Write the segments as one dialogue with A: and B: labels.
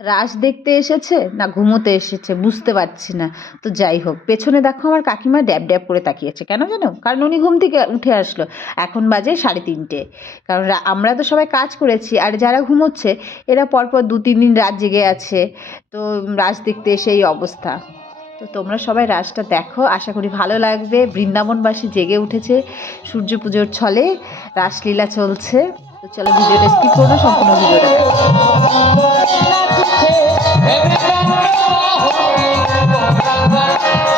A: রাস দেখতে এসেছে না ঘুমোতে এসেছে বুঝতে পারছি না। তো যাই হোক, পেছনে দেখো আমার কাকিমা ড্যাব ড্যাব করে তাকিয়েছে। কেন জানো? কারণ উনি ঘুম থেকে উঠে আসলো। এখন বাজে সাড়ে তিনটে। কারণ আমরা তো সবাই কাজ করেছি আর যারা ঘুমোচ্ছে, এরা পরপর দু তিন দিন রাত জেগে আছে। তো রাস দেখতে এসে এই অবস্থা। তো তোমরা সবাই রাসটা দেখো। আশা করি ভালো লাগবে। বৃন্দাবনবাসী জেগে উঠেছে সূর্য পুজোর ছলে। রাসলীলা চলছে। তো চলো ভিডিওটা স্কিপ করো সম্পূর্ণ ভিডিওটা দেখো।
B: Thank
C: you.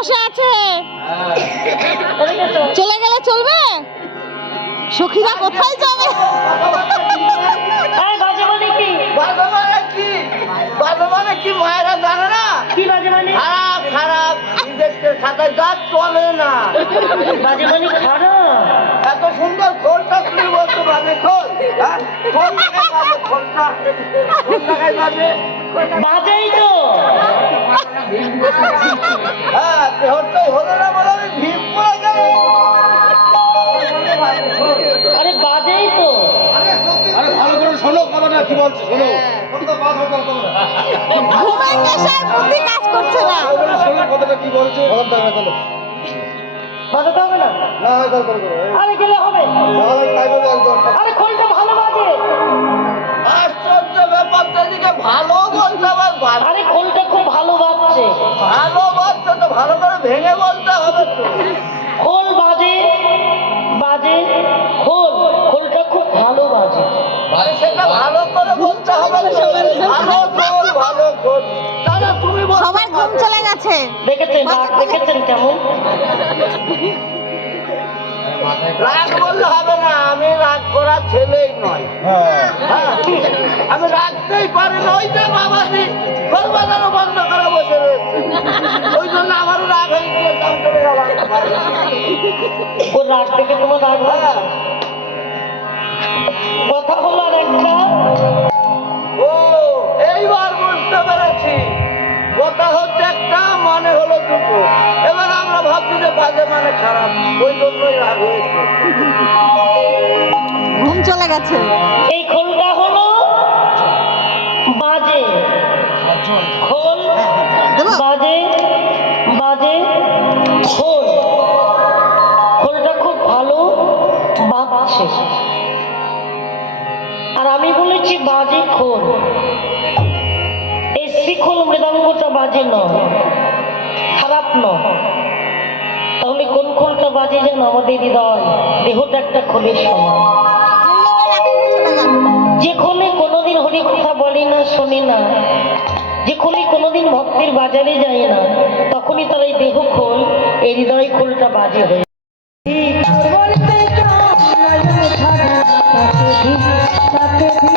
C: বসে
A: আছে। চলে গেলে চলবে? সখীরা কোথায় যাবে?
B: নিজের সাথে যা চলে না।
C: মানে খারাপ
B: এত সুন্দর খোলটা তুমি বলতো বাজে খোল হ্যাঁ? খোলটা।
C: বাজেই তো।
B: হ্যাঁ হলো না বলে আমি ভিড় পড়ে যাব
C: আরে বাজেই তো।
D: আরে ভালো করে শোনো কথাটা কি বলছে? শোনো।
A: বুদ্ধি কাজ করছে না।
D: বলছে
C: বাজাতে হবে না?
D: না হয় তাহলে করো
C: আরে গেলে হবে।
D: সবাই টাইমে একদম
C: আরে খোলটা ভালো বাজে।
B: আশ্চর্য ব্যাপারটা দিকে ভালো বলতে আবার ভালো।
C: আরে খোলটা খুব ভালো বাজছে।
B: ভালো বলতে তো ভালো করে ভেঙে বলতে হবে তো।
C: খোল বাজে বাজে খোল। খোলটা খুব ভালো বাজে।
B: সেটা ভালো করে বলতে হবে ভালো
A: ঘুম চলে গেছে।
C: দেখেছেন রাগ দেখেছেন কেমন?
B: রাগ বললে হবে না আমি রাগ করা ছেলেই নয়।
D: হ্যাঁ
B: হ্যাঁ, আমি রাখতেই পারি না ওই যে বাবাজি খোল বাজানো বন্ধ করে বসে ওই জন্য আমারও রাগ হয়ে চলে
C: রাগ দেখে তোমার রাগ হয়। কথা হলো আর একটা
B: ও এবার আমরা ভাবছি যে বাজে মানে খারাপ ওই জন্যই রাগ হয়েছে।
A: ঘুম চলে গেছে।
C: এই খোলটা হলো বাজে। খোল। বাজে বাজে খোল। খোলটা খুব ভালো বাজছে। আর আমি বলেছি বাজে খোল। এই শিখল মৃদঙ্গটা বাজে নয়। খারাপ নয় তাহলে কোন খোলটা বাজে যেন আমাদের হৃদয়? দেহটা একটা খোলের সমান যে খোলে কোনোদিন হরি কথা বলে না, শোনে না। যে খোলে কোনোদিন ভক্তির বাজারে যায় না, তখনই তার এই দেহ খোল, এই হৃদয় খোলটা বাজে হয়ে শিখল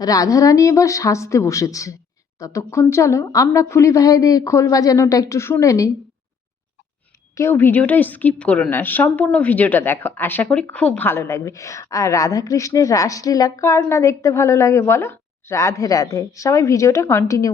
A: রাধারানী এবার সাজতে বসেছে। ততক্ষণ চলো, আমরা খুলি ভাইদের খোল বাজানোটা একটু শুনে নিই। কেউ ভিডিওটা স্কিপ করো না, সম্পূর্ণ ভিডিওটা দেখো, আশা করি খুব ভালো লাগবে। আর রাধাকৃষ্ণের রাসলীলা কার না দেখতে ভালো লাগে বলো? রাধে রাধে, সবাই ভিডিওটা কন্টিনিউ